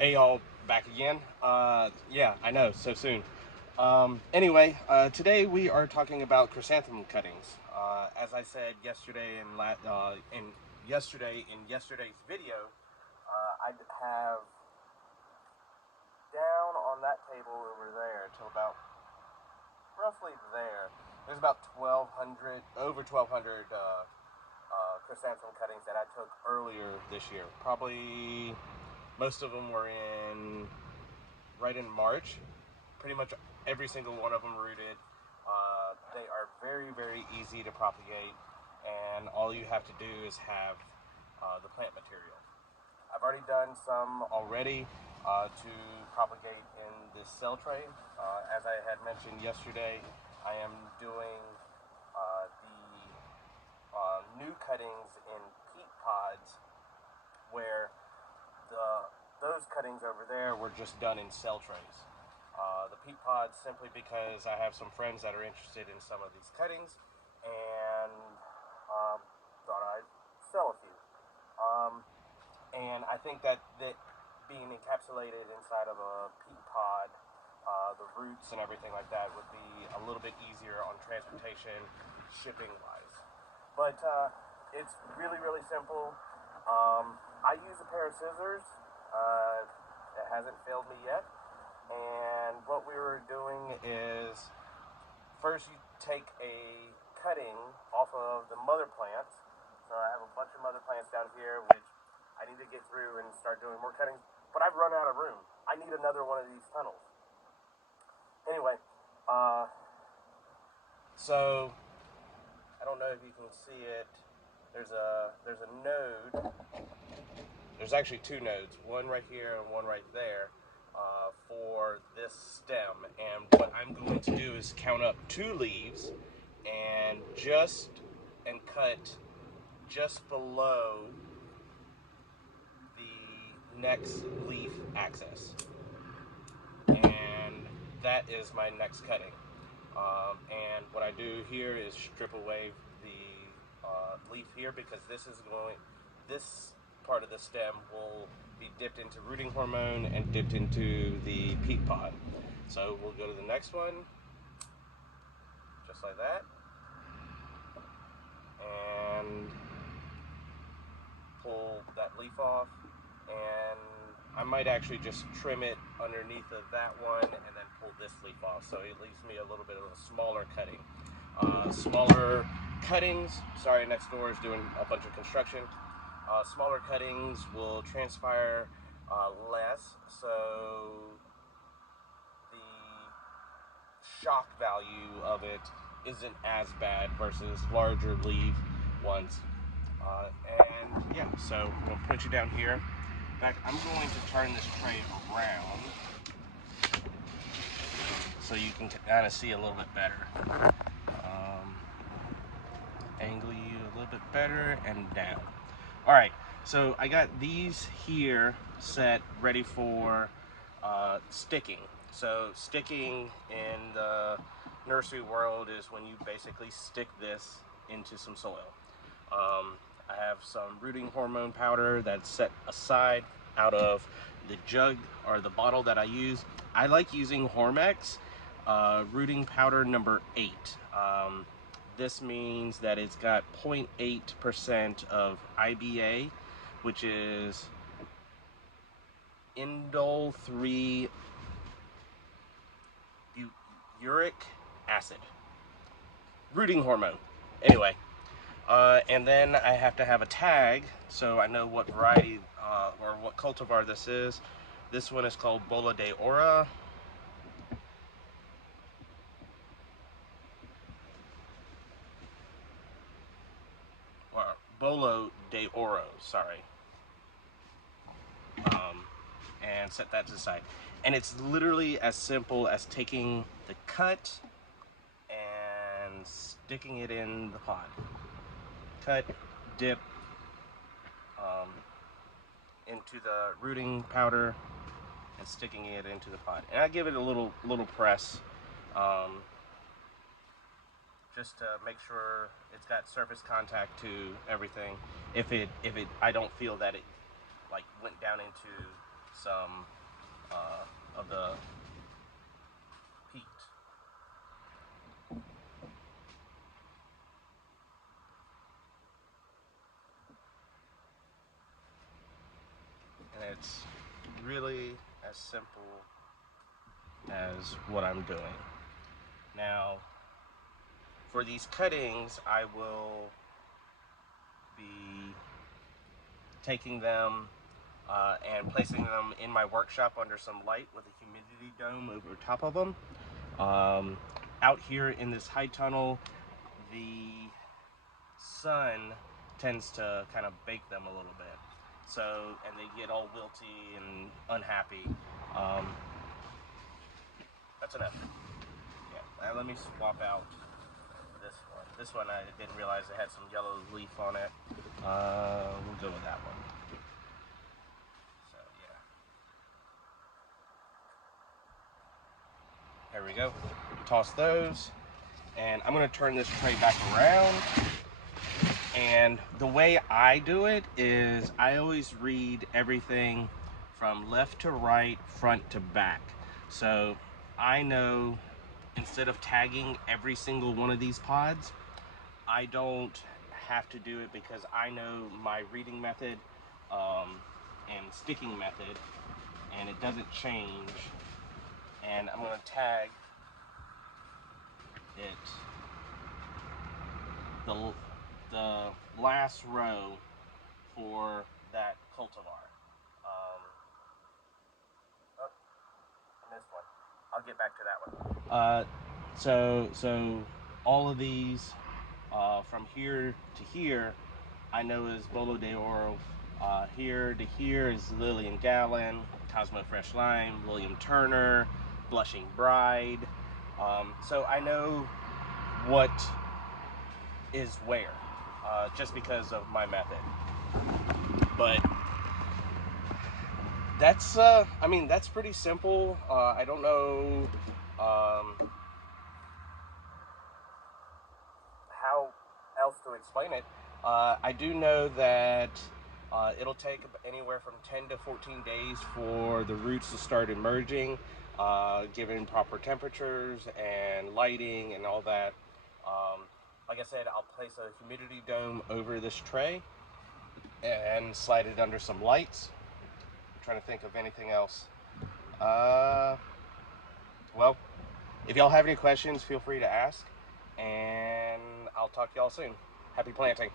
Hey y'all, back again. Yeah, I know, so soon. Today we are talking about chrysanthemum cuttings. As I said yesterday in yesterday's video, I have down on that table over there till about roughly there. There's about 1,200, over 1,200 chrysanthemum cuttings that I took earlier this year. Probably most of them were right in March. Pretty much every single one of them rooted. They are very, very easy to propagate, and all you have to do is have the plant material. I've already done some already to propagate in this cell tray. As I had mentioned yesterday, I am doing the new cuttings in peat pods, where those cuttings over there were just done in cell trays. The peat pods simply because I have some friends that are interested in some of these cuttings, and thought I'd sell a few. And I think that being encapsulated inside of a peat pod, the roots and everything like that would be a little bit easier on transportation, shipping wise. But it's really, really simple. I use a pair of scissors. It hasn't failed me yet. And what we were doing is, first you take a cutting off of the mother plants. So I have a bunch of mother plants down here, which I need to get through and start doing more cuttings. But I've run out of room. I need another one of these tunnels. Anyway, so I don't know if you can see it. There's a node. There's actually two nodes, one right here and one right there, for this stem. And what I'm going to do is count up 2 leaves and cut just below the next leaf axis. And that is my next cutting. And what I do here is strip away the leaf here, because this part of the stem will be dipped into rooting hormone and dipped into the peat pod. So we'll go to the next one, just like that, and pull that leaf off. And I might actually just trim it underneath of that one and then pull this leaf off, so it leaves me a little bit of a smaller cutting. Smaller cuttings, sorry, next door is doing a bunch of construction. Smaller cuttings will transpire less, so the shock value of it isn't as bad versus larger leaf ones. And yeah, so we'll put you down here. In fact, I'm going to turn this tray around so you can kind of see a little bit better. Angle you a little bit better and down. All right, so I got these here set ready for sticking. So sticking in the nursery world is when you basically stick this into some soil. I have some rooting hormone powder that's set aside out of the jug or the bottle that I use. I like using Hormex rooting powder number 8. This means that it's got 0.8% of IBA, which is indole 3 uric acid, rooting hormone. Anyway, and then I have to have a tag so I know what variety or what cultivar this is. This one is called Bola de Ora. Or Bolo de Oro, sorry. And set that to the side. And it's literally as simple as taking the cut and sticking it in the pot. Cut, dip into the rooting powder and sticking it into the pot. And I give it a little press, just to make sure it's got surface contact to everything. If it I don't feel that it like went down into some of the peat. And it's really as simple as what I'm doing. Now, for these cuttings, I will be taking them and placing them in my workshop under some light with a humidity dome over top of them. Out here in this high tunnel, the sun tends to kind of bake them a little bit. So, and they get all wilty and unhappy. That's enough. Yeah, now let me swap out this one. This one I didn't realize it had some yellow leaf on it. We'll go with that one. So yeah. There we go. Toss those. And I'm gonna turn this tray back around. And the way I do it is I always read everything from left to right, front to back. So I know instead of tagging every single one of these pods, I don't have to do it because I know my reading method and sticking method, and it doesn't change. And I'm going to tag it the last row for that cultivar. I missed one. I'll get back to that one. So all of these from here to here, I know is Bolo de Oro. Here to here is Lillian Gallon, Cosmo Fresh Lime, William Turner, Blushing Bride. So I know what is where, just because of my method. But that's, I mean, that's pretty simple. I don't know how else to explain it. I do know that it'll take anywhere from 10 to 14 days for the roots to start emerging, given proper temperatures and lighting and all that. Like I said, I'll place a humidity dome over this tray and slide it under some lights. I'm trying to think of anything else. Well, if y'all have any questions, feel free to ask, and I'll talk to y'all soon. Happy planting.